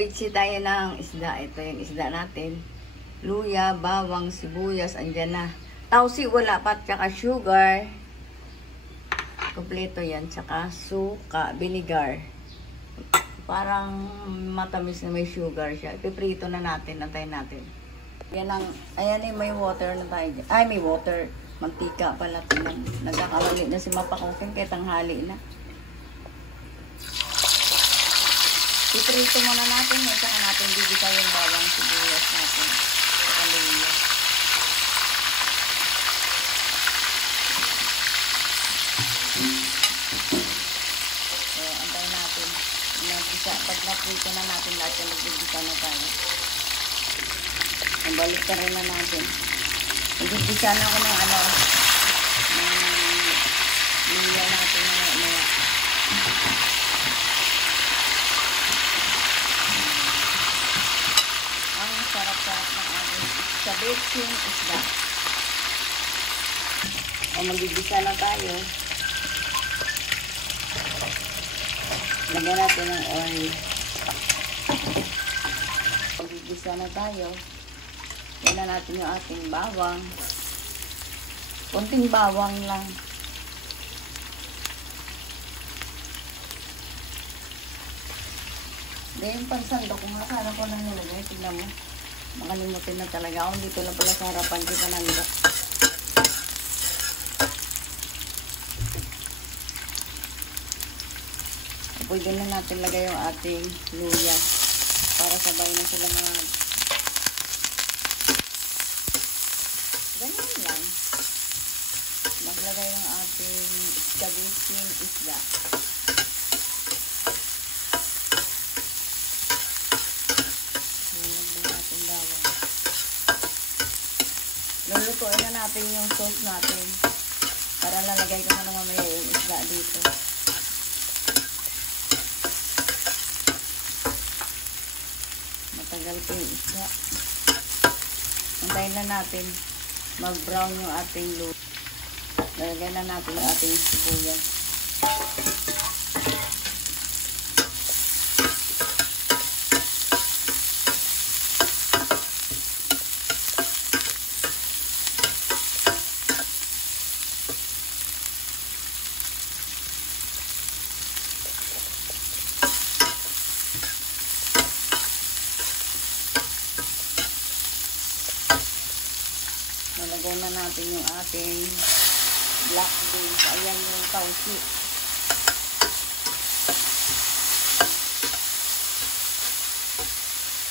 Magkabitsi tayo ng isda. Ito yung isda natin. Luya, bawang, sibuyas, andyan na. Tausi wala pa, tsaka sugar. Kompleto yan, tsaka suka, vinegar. Parang matamis na may sugar siya. Ipiprito na natin, antayin natin. Yan ang, ayan eh, may water na tayo dyan. Ay, may water. Mantika pala. Nagkakamali na si Mapakokin, kaya tanghali na. Iprito muna natin, at saka natin bibita yung bawang sibuyas natin. Saka luya. So, antayin natin. Pag naprito na natin lahat yung nagbibita na tayo. Nabalik ka rin na natin. Nagbibita na ako ng ano, ng luya natin na maya. Sarap-sarap ng ating sabitsing isda. O magigisa na tayo. Lagyan natin ng oil. Magigisa na tayo. Lagyan na natin yung ating bawang. Konting bawang lang. Yung pansando kung nakara ko nang nilagay. Tignan mo. Makalimutin na talaga ako. Dito lang pala sa harapan kita nanda. Pwede na natin lagay yung ating luya para sabay na sila mga ganyan lang. Maglagay ng ating sabitsing isda. Lulutuin na natin yung sauce natin para lalagay ko na mamaya yung isda dito. Matagal ko yung isda. Antayin na natin mag-brown yung ating luto. Lalagyan na natin yung ating sibuyas. Nalagay na natin yung ating black beans. Ayan yung tausi.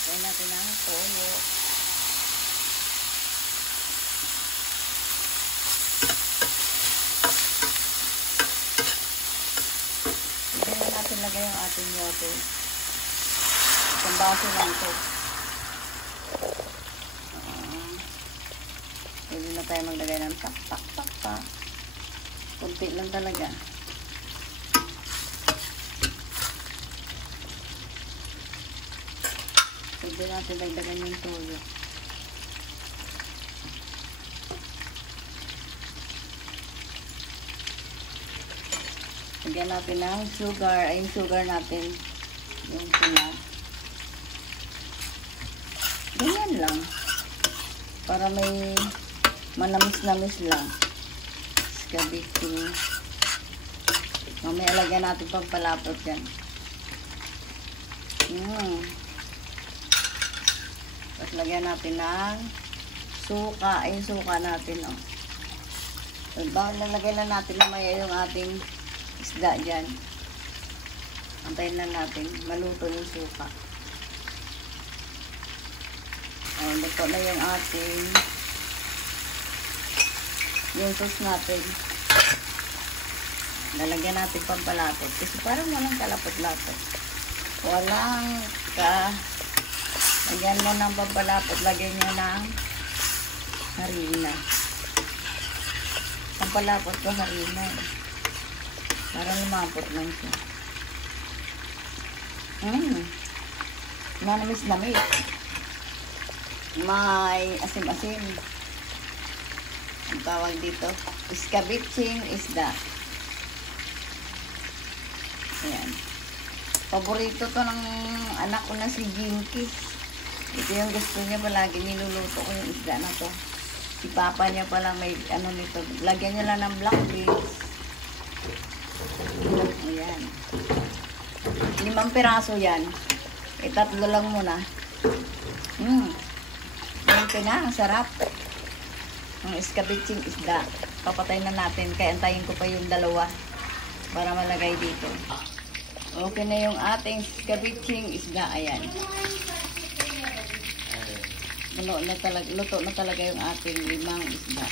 Lagay natin ang toyo. Lagay na natin lagay yung ating water. Isang baso lang ito. Pwede na tayo maglagay ng tak. Kunti lang talaga. Pwede natin dagdagan yung toyo. Lagyan natin ng sugar. Ay, yung sugar natin. Yung pula. Ganyan lang. Para may manamis-namis lang. Skabiting. Mamaya lagyan natin pampalapot yan. Tapos lagyan natin ng suka. Ay, yung suka natin. Oh. So, lalagay na natin mamaya yung ating isda dyan. Antayin na natin. Maluto yung suka. Ay, luto na yung ating yung sauce natin. Lalagyan natin pampalapot. Kasi parang walang kalapot-lapot. Walang lagyan mo ng pampalapot. Lagyan nyo ng harina. Pampalapot ko harina. Parang lumapot lang siya. Manamis-namis. May asim-asim. Ang tawag dito, iskabitsing isda. Ayan. Paborito to ng anak ko na si Jinky. Ito yung gusto niya, palagi niluluto ko yung isda na to. Si papa niya palang may ano nito. Lagyan niya lang ng black beans. Ayan. 5 piraso yan. 3 lang muna. Ito na, ang sarap. Ang escabeching isda. Papatay na natin. Kaya antayin ko pa yung 2 para malagay dito. Okay na yung ating escabeching isda. Ayan. Luto na talaga yung ating 5 isda.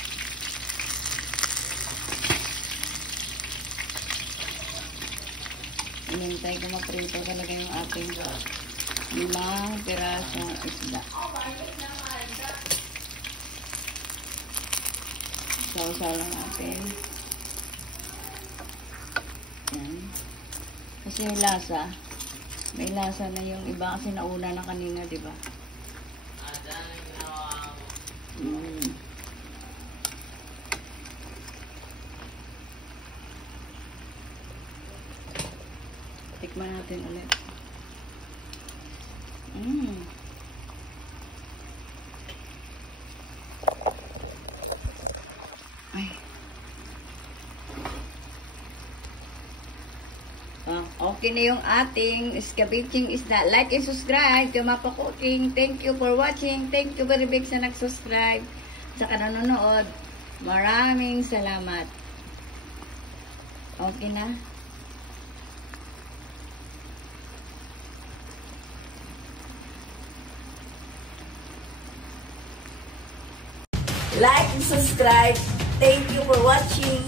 Inintay ko maprito talaga yung ating 5 pirasong isda. Sausaw lang natin. Yan. Kasi yung lasa, may lasa na yung iba kasi nauna na kanina, di ba? Tikman natin ulit. Ay. Okay na yung ating escabeching isda. Like and subscribe to Mapa Cooking. Thank you for watching. Thank you very big sa nag-subscribe. Sa nanonood. Maraming salamat. Okay na? Like and subscribe. Thank you for watching.